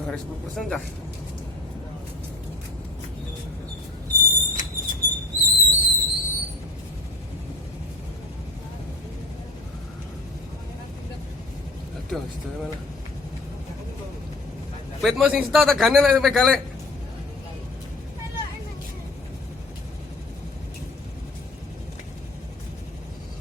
Hari 10% dah. Aduh, sudah mana? Pet mau sing sita tak gane nek sampai gale.